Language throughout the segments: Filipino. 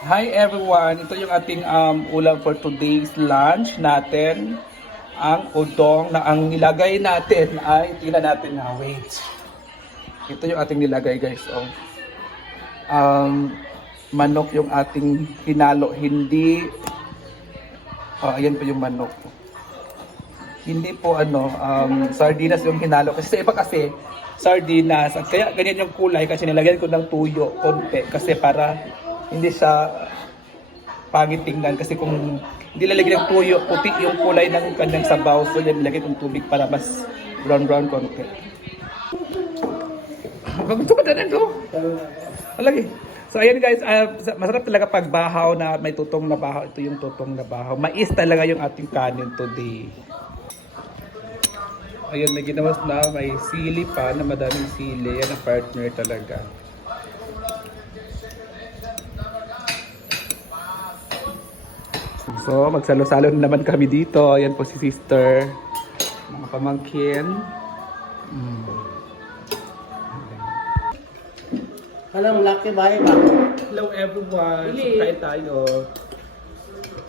Hi everyone! Ito yung ating ulam for today's lunch natin. Ang udong na ang nilagay natin ay, tingnan natin na, wait. Ito yung ating nilagay guys. Oh. Manok yung ating hinalo. Hindi, ayan po yung manok. Hindi po sardinas yung hinalo. Kasi sa iba kasi, sardinas. At kaya ganyan yung kulay kasi nilagyan ko ng tuyo konti. Kasi para hindi siya pangit tingnan. Kasi kung hindi lalagyan ng tuyo, puti yung kulay ng kanyang sabaw. So yan, nilagyan ng tubig para mas brown konti. Gusto ko na ito. Alagi. So ayan guys, masarap talaga pag bahaw na may tutong na bahaw. Ito yung tutong na bahaw. Mais talaga yung ating kanin today. Ayun, may ginawas na, may sili pa na madaming sili. Yan ang partner talaga. So, magsalo-salo na naman kami dito. Ayan po si sister. Mga pamangkin. Alam, laki bahay ba? Hello everyone! So, kain tayo.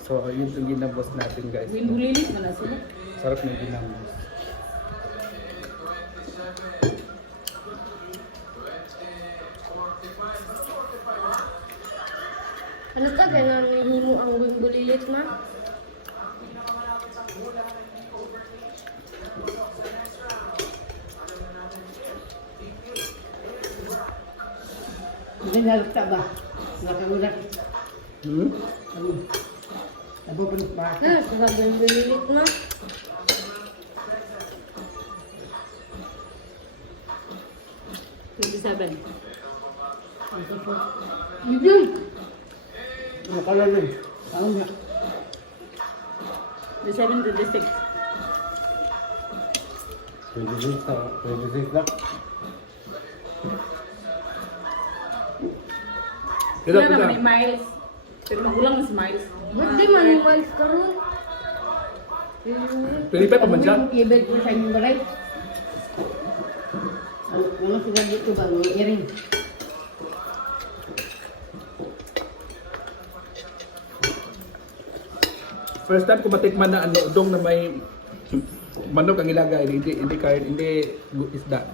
So, yun yung ginabos natin guys. Lilis na na sila. Sarap ng ginabos. Ano ka, ganun himo ang bulilit na? Hindi nalita ba? Nakagulat. Abo pa ng bata. Sabi ang bulilit na. Yun! Nakalalay. Ano na? 27 to the 6. 26 na. Kaya Wala naman ni Miles. Pero magulang na si Miles. Hindi man yung wife ka ron. Pilipay pa man siya. Ibig ko sa inyong balay. Ano sila dito ba? May iring. First time ko matikman na udong na may manok ang ilagay. Hindi kain, hindi isda.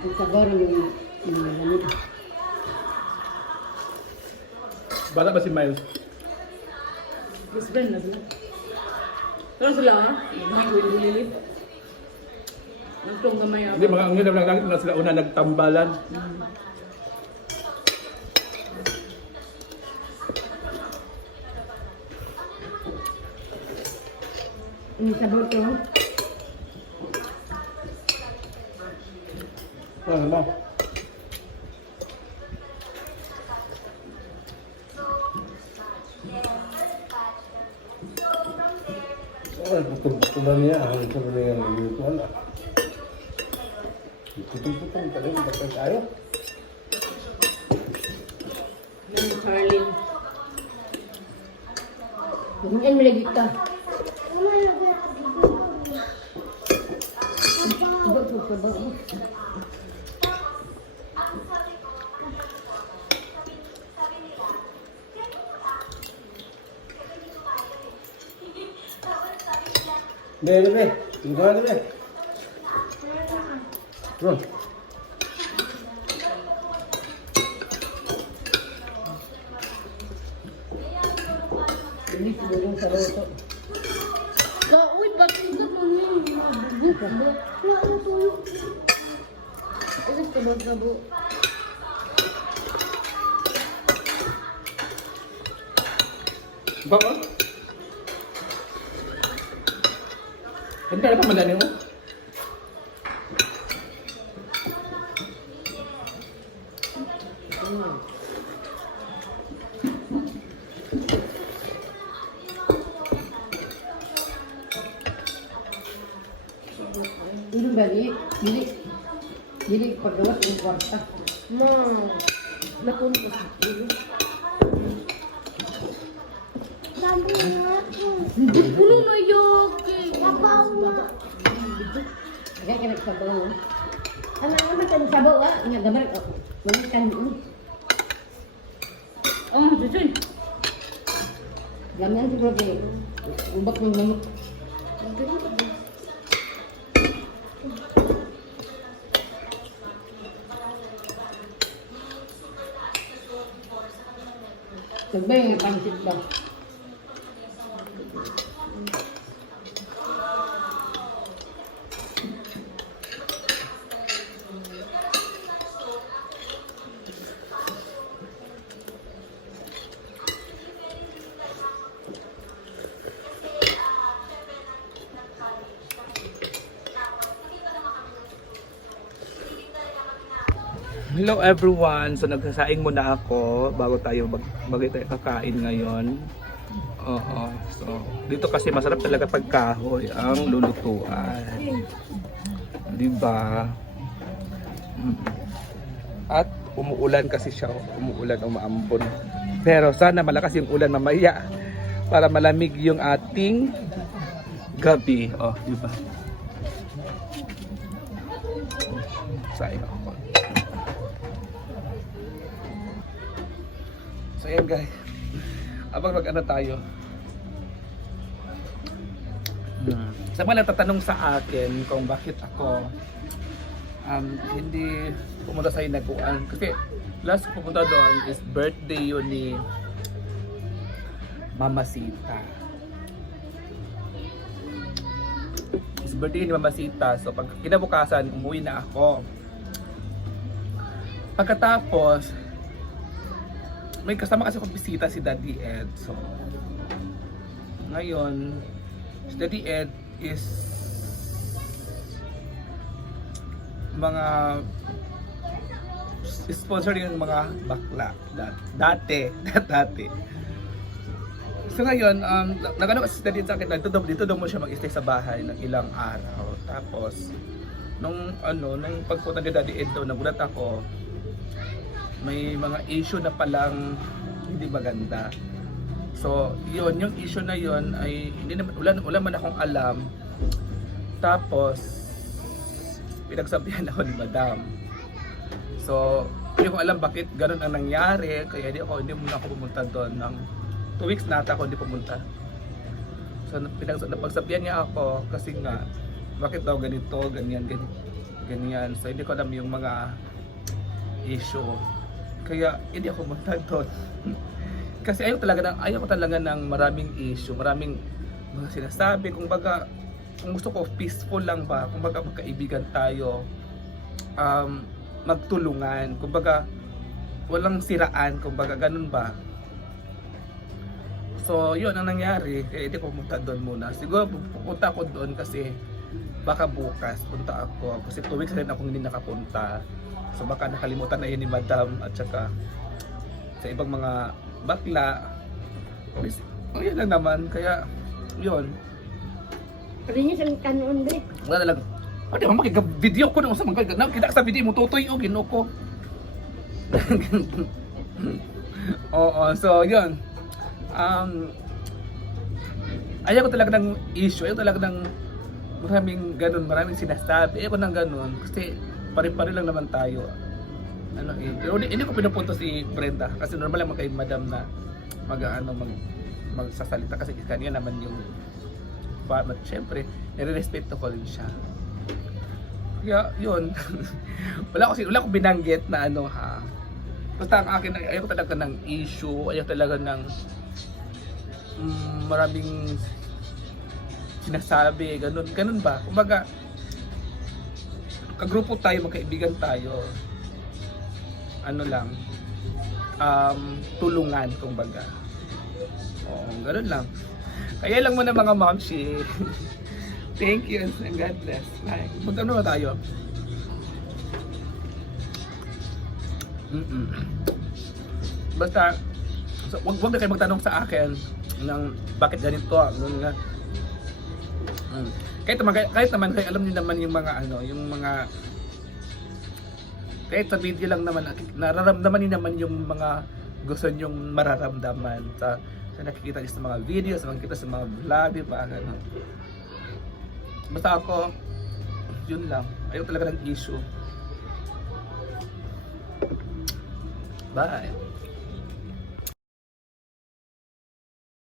Ang sabor yung lamig. Bata ba si Miles? Best friend na sila. Pero sila ha? May bulilit. Nagtong gamay ako. Hindi, mga ang yun na sila una nagtambalan. Ang sabor ko. Ano ba? Betul-betulan niya, ito ba na yung lutuan ah. Putong-putong talaga, bakit tayo? Yung Charlene. Kumain mo lagi ka. Be. Tinggal be. Turun. Ini siguro sa roto. Uy, bakit ito mo niya? Wala ang tuyo. Ito tulog na bu. Baka? Ano kaya pa madali mo? Dali, dili paggawa ng kwarta. Ma, napunta sa iyo. Sabi nga ako. Hindi ko na yogi. Abaw nga. Kaya ka nagsabaw. Ano naman ka nagsabaw nga gamar ko. Wala ka nung. Jujun. Ganyan si Bobby. Ubak ng manok. Sagbay nga pangsit ba? Hello everyone! So nagsasaing muna ako bago tayo kakain ngayon. Oo. So dito kasi masarap talaga pag kahoy ang lulutuan. Diba? At umuulan kasi siya. Umuulan, umaambon. Pero sana malakas yung ulan mamaya para malamig yung ating gabi. Oh, diba? Saing ako. So ayan guys, abang mag-ano tayo. Sa mga nagtatanong sa akin kung bakit ako hindi pumunta sa hinaguan. Kasi last pupunta doon is birthday yun ni Mama Sita. Is birthday ni Mama Sita. So pag kinabukasan, umuwi na ako. Pagkatapos, may kasama kasi akong bisita si Daddy Ed. So, ngayon, si Daddy Ed is mga sponsor yung mga bakla. Dati. So ngayon, nagano kasi si Daddy Ed sa akin, dito daw mo siya mag-stay sa bahay ng ilang araw. Tapos, nung pagpunta ni Daddy Ed daw, nagulat ako, may mga issue na palang hindi maganda. So, yun, yung issue na yun ay hindi naman, wala man akong alam. Tapos, pinagsabihan ako ni Madam. So, hindi ko alam bakit ganun ang nangyari, kaya hindi muna ako pumunta doon. Ng 2 weeks na ata ako hindi pumunta. So, napagsabihan niya ako kasi nga, bakit daw ganito, ganyan. So, hindi ko alam yung mga issue. Kaya hindi ako pumunta doon. Kasi ayaw ko talaga ng maraming issue, maraming mga sinasabi. Kung gusto ko peaceful lang ba, kung baga magkaibigan tayo, magtulungan, kung baga walang siraan, kung baga ganun ba. So yun ang nangyari, kaya hindi ko pumunta doon muna. Siguro pupunta ako doon kasi baka bukas punta ako. Kasi 2 weeks rin akong hindi nakapunta. So baka nakalimutan na yun ni Madam at saka sa ibang mga bakla. O yun lang naman, kaya yun. Parinis ang kanon ba? Wala na lang. Pwede mo makikag-video ko na sa mga ganaw. Kita sa video mo, tutoy o gino ko. Oo, so yun. Ayaw ko talaga ng issue, ayaw talaga ng maraming sinasabi. Ayaw ko ng ganun kasi pare-pare lang naman tayo. Pero hindi ko pinupunto si Brenda kasi normal lang kay Madam na magsasalita kasi kanya naman yung farm at syempre nire-respeto ko rin siya. Kaya yun. wala ko binanggit na basta ang akin, ayaw ko talaga ng issue, ayaw talaga ng maraming sinasabi, ganun ba? Kumbaga kagrupo tayo, magkaibigan tayo, tulungan, kumbaga. Oo, ganun lang. Kaya lang muna mga momshi. Thank you and God bless. Bye. Magkano na tayo? Basta, wag na kayo magtanong sa akin ng bakit ganito. Kahit naman kayo alam niyo naman yung mga ano, yung mga kahit sa video lang naman nararamdaman niyo naman yung mga gusto niyong mararamdaman sa nakikita niyo sa mga videos, nakikita sa mga vlog, di ba? Ano. Basta ako, yun lang. Ayaw talaga ng issue. Bye.